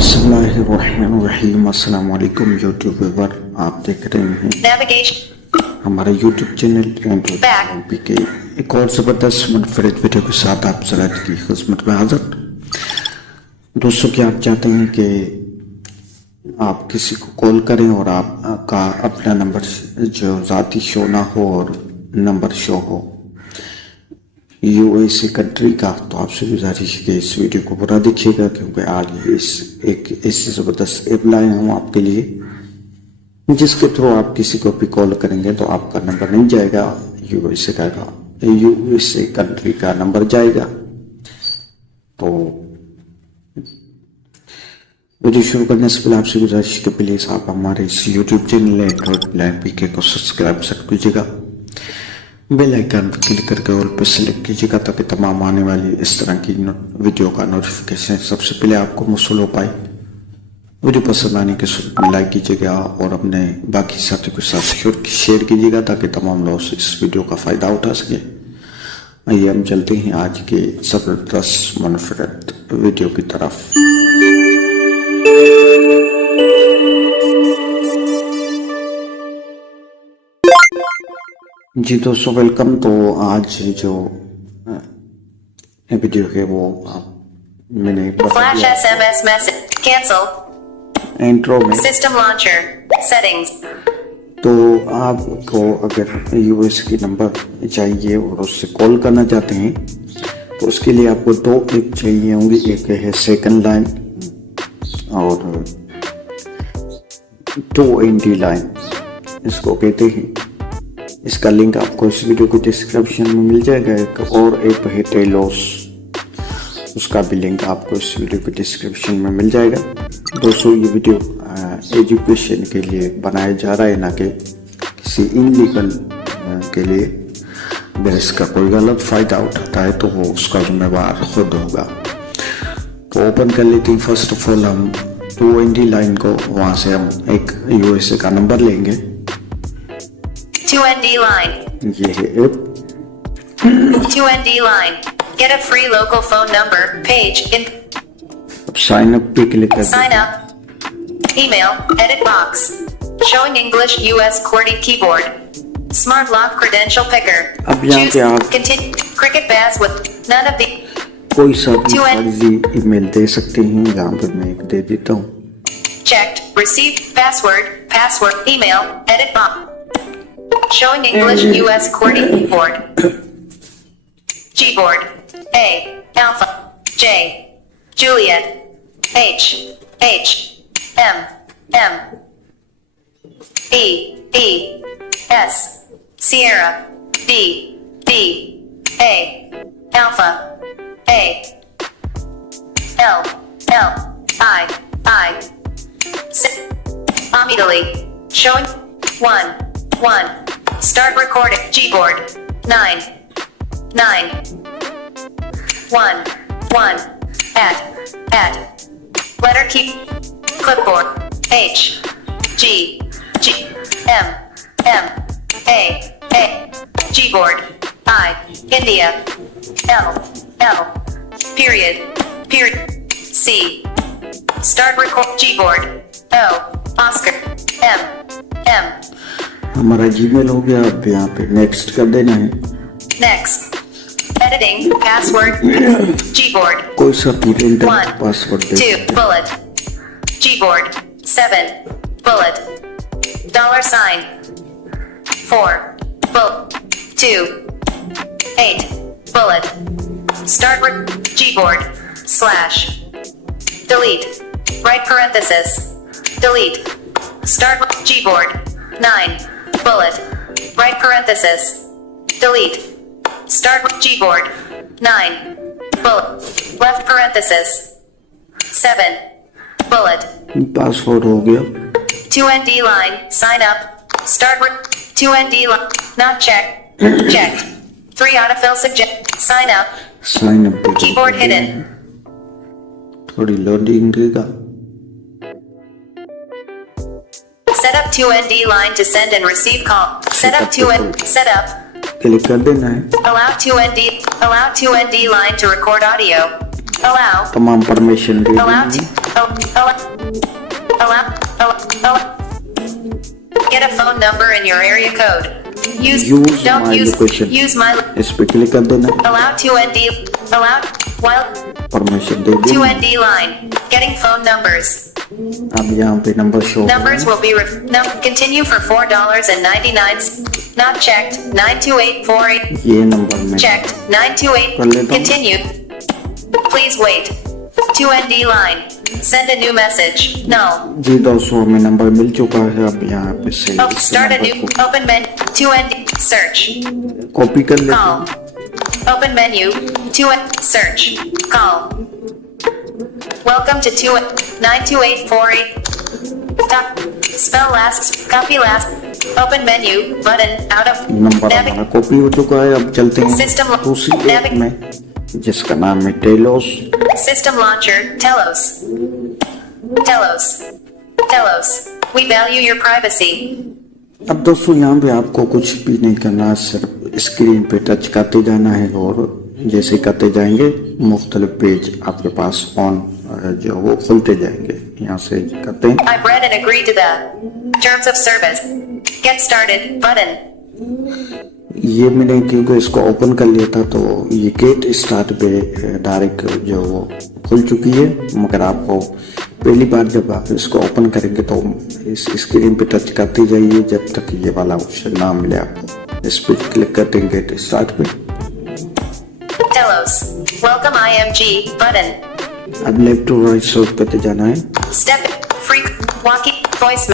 बिस्मिल्लाहिर्रहमानिर्रहीम। अस्सलाम वालेकुम यूट्यूब व्यूअर, आप देख रहे हैं हमारा यूट्यूब चैनल के एक और ज़बरदस्त मुनफरिद वीडियो के साथ आप सलात की खिदमत में हाज़िर। दोस्तों, क्या आप चाहते हैं कि आप किसी को कॉल करें और आपका अपना नंबर जो ज़ाती शो ना हो और नंबर शो हो यूएसए कंट्री का, तो आपसे गुजारिश है कि इस वीडियो को पूरा देखिएगा, क्योंकि आज एक ऐसी ज़बरदस्त ऐप लाए हूँ आपके लिए जिसके थ्रू आप किसी को भी कॉल करेंगे तो आपका नंबर नहीं जाएगा यूएसए का, यूएसए कंट्री का नंबर जाएगा। तो वीडियो शुरू करने से पहले आपसे गुजारिश है कि प्लीज़ आप हमारे इस यूट्यूब चैनल एंड्रॉइड प्लान पीके को सब्सक्राइब कर कीजिएगा, बेल आइकन पर क्लिक करके ऑल पर सेलेक्ट कीजिएगा ताकि तमाम आने वाली इस तरह की वीडियो का नोटिफिकेशन सबसे पहले आपको मौसूल हो पाए। वीडियो पसंद आने के सूरत में लाइक कीजिएगा और अपने बाकी साथियों के साथ शेयर कीजिएगा ताकि तमाम लोग इस वीडियो का फ़ायदा उठा सके। आइए हम चलते हैं आज के ज़बरदस्त मुनफरिद वीडियो की तरफ। जी दोस्तों, वेलकम। तो आज जो वीडियो है वो मैंने flash SMS message cancel intro में सिस्टम लॉन्चर सेटिंग्स। तो आपको अगर यूएस की नंबर चाहिए और उससे कॉल करना चाहते हैं तो उसके लिए आपको दो ऐप चाहिए होंगे। एक है सेकंड लाइन और 2ND लाइन इसको कहते हैं। इसका लिंक आपको इस वीडियो के डिस्क्रिप्शन में मिल जाएगा। एक और ऐप है टेलोस, उसका भी लिंक आपको इस वीडियो के डिस्क्रिप्शन में मिल जाएगा। दोस्तों, ये वीडियो एजुकेशन के लिए बनाया जा रहा है, ना कि किसी इनलीगल के लिए। अगर इसका कोई गलत फ़ायदा उठाता है तो वो उसका जिम्मेवार खुद होगा। तो ओपन कर लेते हैं। फर्स्ट ऑफ ऑल हम 2ND लाइन को, वहाँ से हम एक यूएसए का नंबर लेंगे। 2ND line. ये है app 2ND line. Get a free local phone number page in. अब साइन अप पे क्लिक कर Sign up. Email. Edit box. Showing English US QWERTY keyboard. Smart lock credential picker. अब यहाँ पे आप continue. Cricket bass with none of the. कोई सा भी फर्जी ईमेल दे सकते हैं। यहाँ पे मैं एक दे देता हूँ। Checked. Received password. Password. Email. Edit box. Showing English US QWERTY keyboard. Gboard. A. Alpha. J. Juliet. H. M. E. S. Sierra. D. A. Alpha. A. L. I. Amidali. Showing 1. Start recording. Gboard. 9. 1. At. Letter key. Clipboard. H. G. M. A. Gboard. I. India. L. Period. C. Start record. Gboard. O. Oscar. M. हमारा Gmail हो गया। अब यहाँ पे next कर देना है। Next. Editing. Password. Gboard. कोई सा भी random 1. Password they 2. Bullet. Gboard. 7. Bullet. $sign. 4. Bullet. 2. 8. Bullet. Start with Gboard. / Delete. Right parenthesis. Delete. Start with Gboard. 9. Bullet. Right parenthesis. Delete. Start with Gboard. 9. Bullet. Left parenthesis. 7. Bullet. Password हो गया। 2ND line. Sign up. Start with 2ND line. Not checked. Checked. 3 autofill suggest. Sign up. Sign up पे Keyboard hidden. थोड़ी loading देगा। Set up 2ND line to send and receive call. Set up 2ND. Set up. Click कर देना है। Allow 2ND line to record audio. Allow. तमाम permission दे Allow देंगे। Get a phone number and your area code. Use don't my use location. use my इस पे click कर देना, allow 2ND allow while permission दे देना। 2ND line. Getting phone numbers. अब यहाँ पे number show Numbers will be continue for $4.99. Not checked. 92848. ये नंबर में Checked. कर लेता 928. हूँ। Continue. Please wait. 2ND line. Send a new message. No. जी दोस्तों हमें नंबर मिल चुका है। अब यहाँ पे से Oh, start a new open menu. 2ND search. Copy कर लेते Call. हैं। Open menu. 2ND search. Call. Welcome to 92848. Spell last. Copy last. Open menu. Button. Out of. Number हमारा कॉपी हो चुका है। अब चलते हैं System दूसरी ऐप में जिसका नाम है telos. System launcher. Telos. Telos. Telos. We value your privacy. अब दोस्तों यहाँ पे आपको कुछ भी नहीं करना, सिर्फ स्क्रीन पे टच करते जाना है और जैसे करते जाएंगे मुख्तलिफ पेज आपके पास ऑन जो वो खुलते जाएंगे। यहाँ से करते हैं। I've read and agree to the terms of service. Get started button. ये मैंने क्योंकि इसको ओपन कर लिया था तो ये गेट स्टार्ट पे डायरेक्ट जो वो खुल चुकी है, मगर आपको पहली बार जब आप इसको ओपन करेंगे तो इस स्क्रीन पे टच करते जाइए जब तक ये वाला ऑप्शन ना मिले आपको। इस पे क्लिक करते हैं गेट स्टार्ट पे। Telos. Welcome IMG button. अब लेफ्ट टू राइट स्वाइप करते जाना है। Step free walkie voice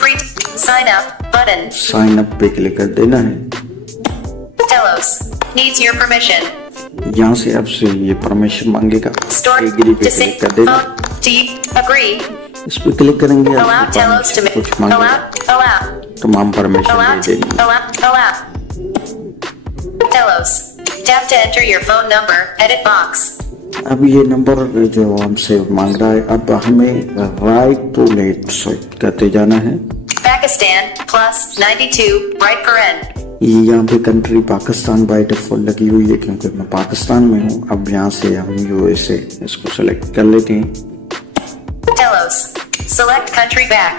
free sign up button. Sign up पे क्लिक कर देना है। Telos needs your permission. यहाँ से आपसे ये परमिशन मांगेगा। Store एग्री पे to say क्लिक कर देना। phone to agree. इस पे क्लिक करेंगे Allow आपको Telos to कुछ मांगेगा, allow तमाम परमिशन allow दे देनी। allow Telos. Tap to enter your phone number. Edit box. अब ये नंबर जो हमसे मांग रहा है, अब हमें राइट टू लेफ्ट स्वाइप करते जाना है। Pakistan plus 92 right paren. ये यहाँ पे कंट्री पाकिस्तान बाय डिफॉल्ट लगी हुई है क्योंकि मैं पाकिस्तान में हूँ। अब यहाँ से हम यूएसए इसको सेलेक्ट कर लेते हैं। Telos. Select country back.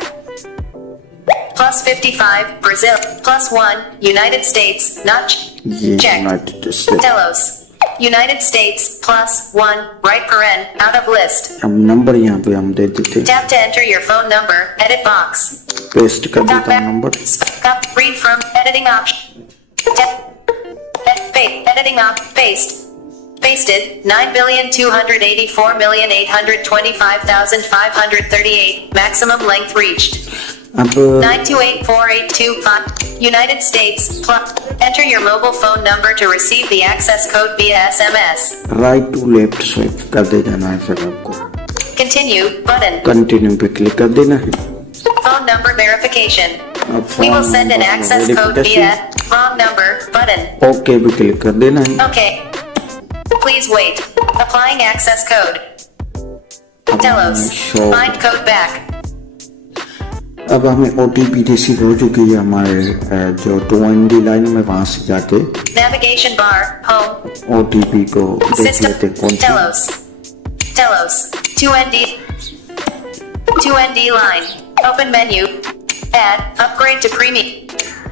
Plus 55 Brazil. Plus 1 United States. Not ये checked. United state. Telos. United States plus 1 right paren out of list. अब नंबर यहाँ पे हम दे देते हैं। Tap to enter your phone number. Edit box. Paste कर देता हूँ number. Read from editing option. Editing paste. Pasted 9,284,825,538. Maximum length reached. अब 9284825. United States plus. Enter your mobile phone number to receive the access code via SMS. Right to left swipe कर दे जाना है। फिर आपको Continue button. कंटिन्यू पे click कर देना है। Phone number verification. अब We will phone send an number access code via verification। wrong number button. Okay पे क्लिक कर देना है। Okay. Please wait. Applying access code. Telos. Sure. Find code back. अब हमें OTP रिसीव हो चुकी है हमारे जो 2ND लाइन में, वहां से जाके Navigation bar. Home. OTP को देख System. लेते कौन सी। Telos. Telos. 2ND. 2ND line. Open menu. Add. Upgrade to premium.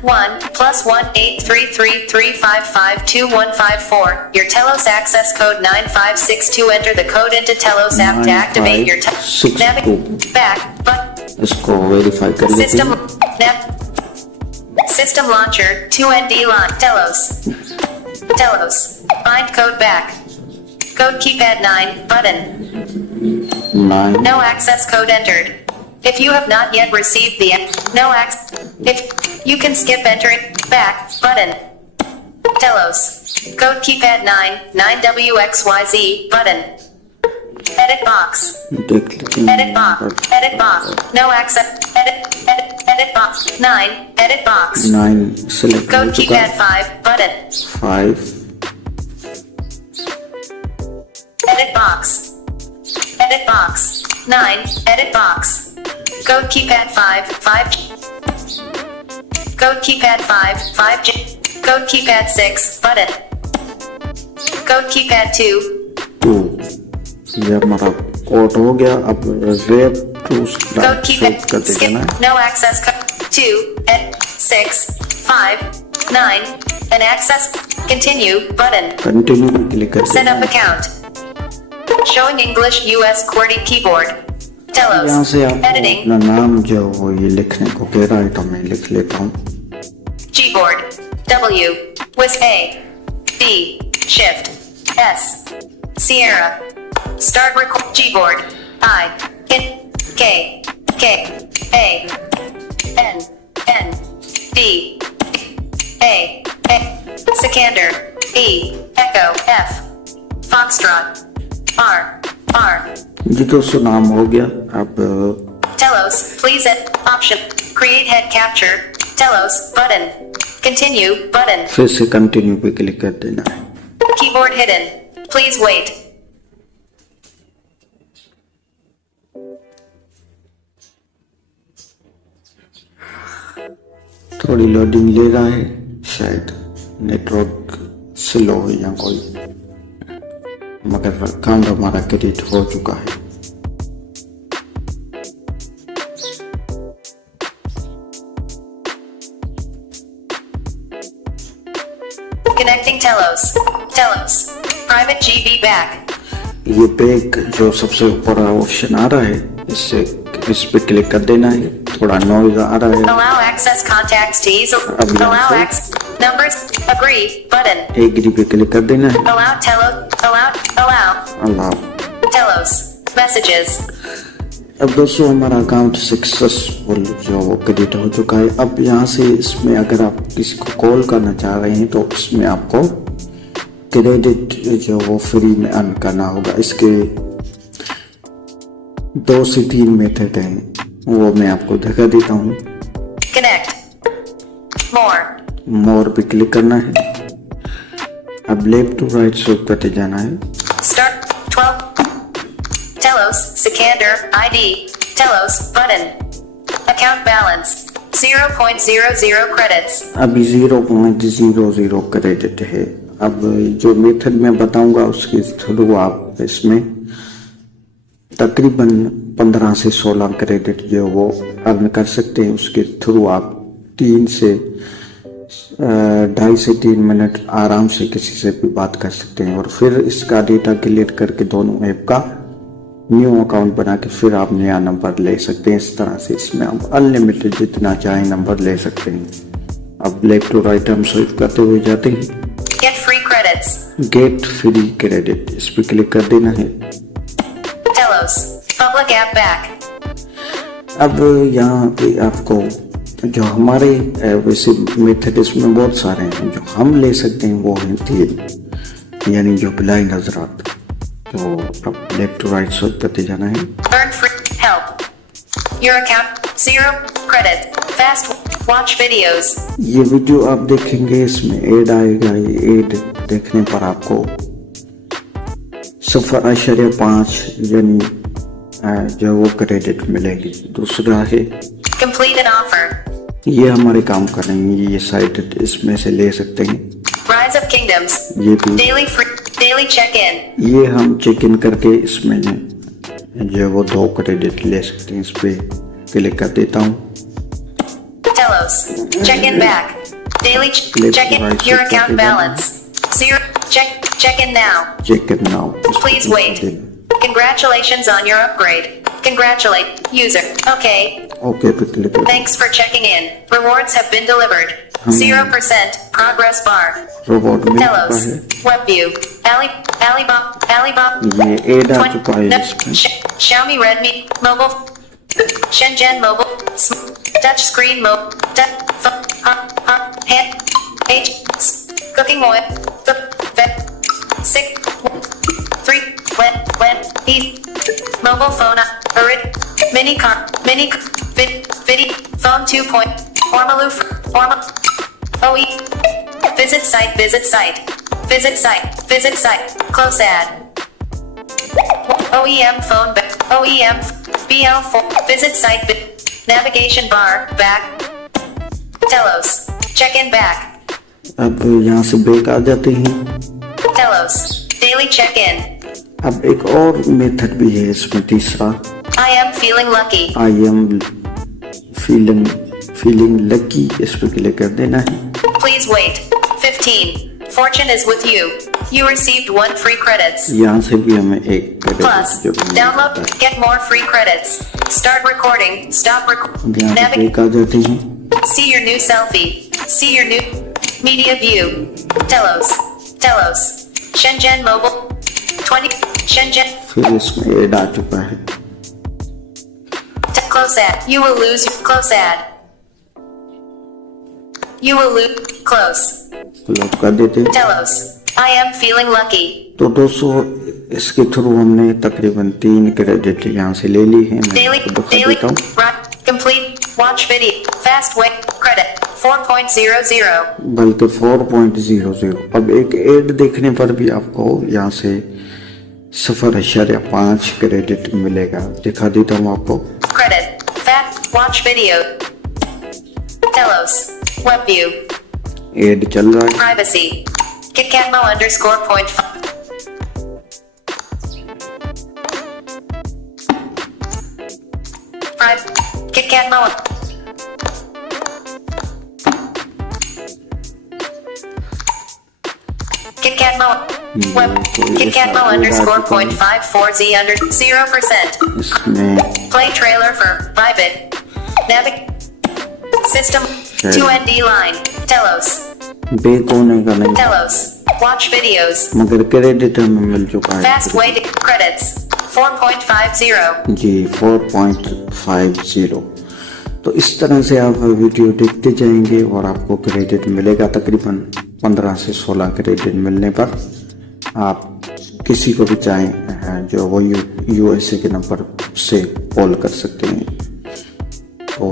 1 plus 1-833-355-2154. Your Telos access code 9562. Enter the code into Telos app to activate your 9562 back. But इसको verify कर लेते system हैं। system launcher 2ND line. Telos. Telos. Find code back. Code keypad 9 button. 9 No access code entered. If you have not yet received the no access, if you can skip entering back button. Telos. Code keypad 9 button. Edit box. देख लेते हैं। Edit box. Edit box. No access. Edit box. 9. Edit box. 9 select हो Code चुका है। keypad 5 button. 5 Edit box. Edit box. 9. Edit box. Code keypad 5 5. Code keypad 5 5. Code keypad 6 button. Code keypad 2. 2 ये हमारा code हो गया। अब रेप टू Code keypad. करते जाना है। Skip. No access code. 2 and 6 5 9 and access. Continue button. Continue पे click करते Set जाना up है। account. Showing English US QWERTY keyboard. यहाँ Telos. से आप Editing. अपना नाम जो वो ये लिखने को कह रहा है तो मैं लिख लेता हूँ। Gboard. W. With A. D. Shift. S. Sierra. Start record. Gboard. I. N. K. K. A. N. N. D. A. A. Sikander. E. Echo. F. Foxtrot. R. R. जी दोस्तों नाम हो गया। अब Telos. Please add. Option. Create head capture. Telos. Button. Continue. Button. फिर से continue पे click कर देना है। Keyboard hidden. Please wait. थोड़ी लोडिंग ले रहा है, शायद नेटवर्क स्लो है या कोई, मगर काम हमारा क्रेडिट हो चुका है। Connecting Telos. Telos. Private GB back. ये बैक जो सबसे ऊपर ऑप्शन आ रहा है, इससे इस पे क्लिक कर देना है। थोड़ा नॉइज आ रहा है। Allow access contacts to easily. अब यहाँ Allow से access numbers. Agree button. Agree पे क्लिक कर देना है। Allow Allow allow. Telos. Messages. अब दोस्तों हमारा अकाउंट सक्सेसफुल जो वो क्रेडिट हो चुका है। अब यहाँ से इसमें अगर आप किसी को कॉल करना चाह रहे हैं तो इसमें आपको क्रेडिट जो वो फ्री में अर्न करना होगा। इसके 2 से 3 मेथड हैं, वो मैं आपको दिखा देता हूँ। Connect. More. मोर पे क्लिक करना है। अब लेफ्ट टू राइट स्वाइप करते जाना है। Start 12. Telos. Sikander. ID. Telos. Button. Account balance. 0.00 credits. अभी 0.00 क्रेडिट है। अब जो मेथड मैं बताऊंगा उसके थ्रू आप इसमें तकरीबन 15 से 16 क्रेडिट जो वो अर्न कर सकते हैं। उसके थ्रू आप 3 से 2.5 से 3 मिनट आराम से किसी से भी बात कर सकते हैं और फिर इसका डेटा क्लियर करके दोनों ऐप का न्यू अकाउंट बना के फिर आप नया नंबर ले सकते हैं। इस तरह से इसमें आप अनलिमिटेड जितना चाहे नंबर ले सकते हैं। अब लेफ्ट टू राइट हम स्वाइप करते हुए जाते हैं। Get free credits. Get free credit, इस पे क्लिक कर देना है। Telos. Public app back. अब यहाँ पे आपको जो हमारे वैसे मेथड इसमें बहुत सारे हैं, जो हम ले सकते हैं वो हैं 3, यानी जो ब्लाइंड हजरात। तो अब लेफ्ट टू राइट स्वाइप करते जाना है। Earn free help. Your account 0 credit. Fast watch videos. ये वीडियो आप देखेंगे इसमें ऐड आएगा। ये ऐड देखने पर आपको 0.5 यानी जो वो क्रेडिट मिलेगी। दूसरा है Complete an offer. ये हमारे काम करेंगे, ये साइट इसमें से ले सकते हैं। Rise of Kingdoms. ये भी Daily check-in. ये हम चेक इन करके इसमें जो वो 2 क्रेडिट ले सकते हैं। इस पे क्लिक कर देता हूँ। Telos. Check-in back. Daily check-in. Your account balance. 0. Check-in now. Check in now. Please wait. Congratulations on your upgrade. Congratulate user. Okay. Okay पे क्लिक कर। Thanks for checking in. Rewards have been delivered. 0% progress bar. Robot मिल चुका Telos. है। Web view. Alibaba. ये add आ चुका है इसमें। Xiaomi Redmi mobile. Shenzhen mobile. Touch screen mobile. Hand. H. Cooking oil. Vet. 6. 3. When. Mobile phone. Mini car. Video. Phone 2. Formal. OE. Visit site. Close ad. OEM phone. OEM. BL4. Visit site. Navigation bar. Back. Telos. Check-in back. अब यहाँ से back आ जाते हैं। Telos. Daily check-in. अब एक और method भी है इसमें तीसरा, I am feeling lucky. I am feeling lucky, इस पर क्लिक कर देना है। Please wait. 15. Fortune is with you. You received 1 free credits. यहाँ से भी हमें एक Plus, download, get more free credits. Start recording, stop recording. Break आ जाते हैं। See your new selfie. See your new media view. Telos. Shenzhen Mobile. 20. Shenzhen. फिर इसमें ऐड आ चुका है। Close ad. You will lose. Close ad. You will lose. Close. Close कर देते हैं। Telos. I am feeling lucky. तो दोस्तों इसके थ्रू हमने तकरीबन 3 क्रेडिट यहाँ से ले ली है। मैं Daily. आपको दिखा देता हूँ। Complete. Watch video. Fast way. Credit. 4.00. बल्कि 4.00। अब एक ऐड देखने पर भी आपको यहाँ से 0.5 क्रेडिट मिलेगा। दिखा देता हूँ आपको। Credit. Fast. Watch video. Telos. Web view. Add चल रहा है। Privacy. KitKatMo _ 0.5. KitKatMo. KitKatMo. Web. KitKatMo _ 0.54Z under 0%. इसमें Play trailer for Bybit. System. 2ND line. Telos. बेक होने का नहीं, Telos. Watch videos. मगर क्रेडिट हमें मिल चुका है। Fast way to credits. 4.50. जी 4.50। तो इस तरह से आप वीडियो देखते जाएंगे और आपको क्रेडिट मिलेगा। तकरीबन 15 से 16 क्रेडिट मिलने पर आप किसी को भी चाहें जो वो USA के नंबर से कॉल कर सकते हैं। तो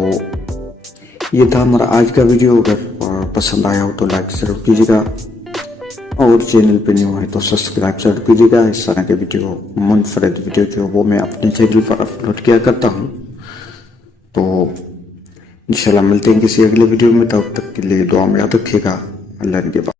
ये था हमारा आज का वीडियो। अगर पसंद आया हो तो लाइक जरूर कीजिएगा और चैनल पे न्यू है तो सब्सक्राइब जरूर कीजिएगा। इस तरह के वीडियो मुनफरद वीडियो जो वो मैं अपने चैनल पर अपलोड किया करता हूँ। तो इंशाल्लाह मिलते हैं किसी अगले वीडियो में, तब तक के लिए दुआ में याद रखिएगा। अल्लाह के बाद।